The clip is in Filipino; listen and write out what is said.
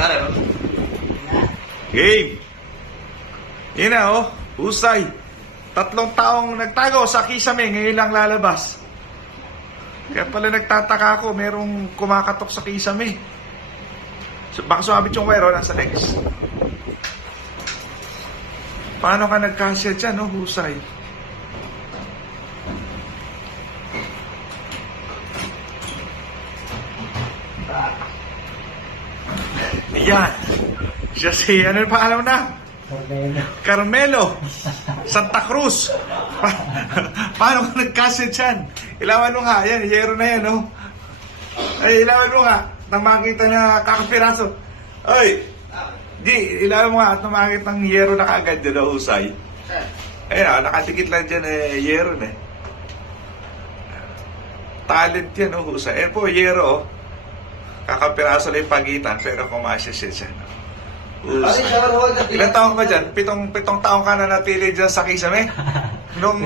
Ano? Game! Yun na, oh. Husay. 3 taong nagtago sa kisame, ngayon lang lalabas. Kaya pala nagtataka ako, merong kumakatok sa kisame. So, baka sumabit yung wire, nasa legs. Paano ka nagkasya dyan, no? Husay. Yan. Siya si, ano pa alam na? Carmelo. Santa Cruz. Paano ka nagkasya dyan? Ilawan mo nga, yan, yero na yan, no? Ay, ilawan mo nga. Nang makita na kakapiraso. Oy, di, ilawan mo nga at nang makita ng yero na kaagad dyan na husay. Ayun, nakatikit lang dyan yero na. Talent yan, no, husay. Eh po, yero, oh. Kakapiraso lang yung pagitan, pero kumasya siya dyan. Husay. Ilan taong ka dyan? Pitong taong ka na napili dyan sa kisame? Nung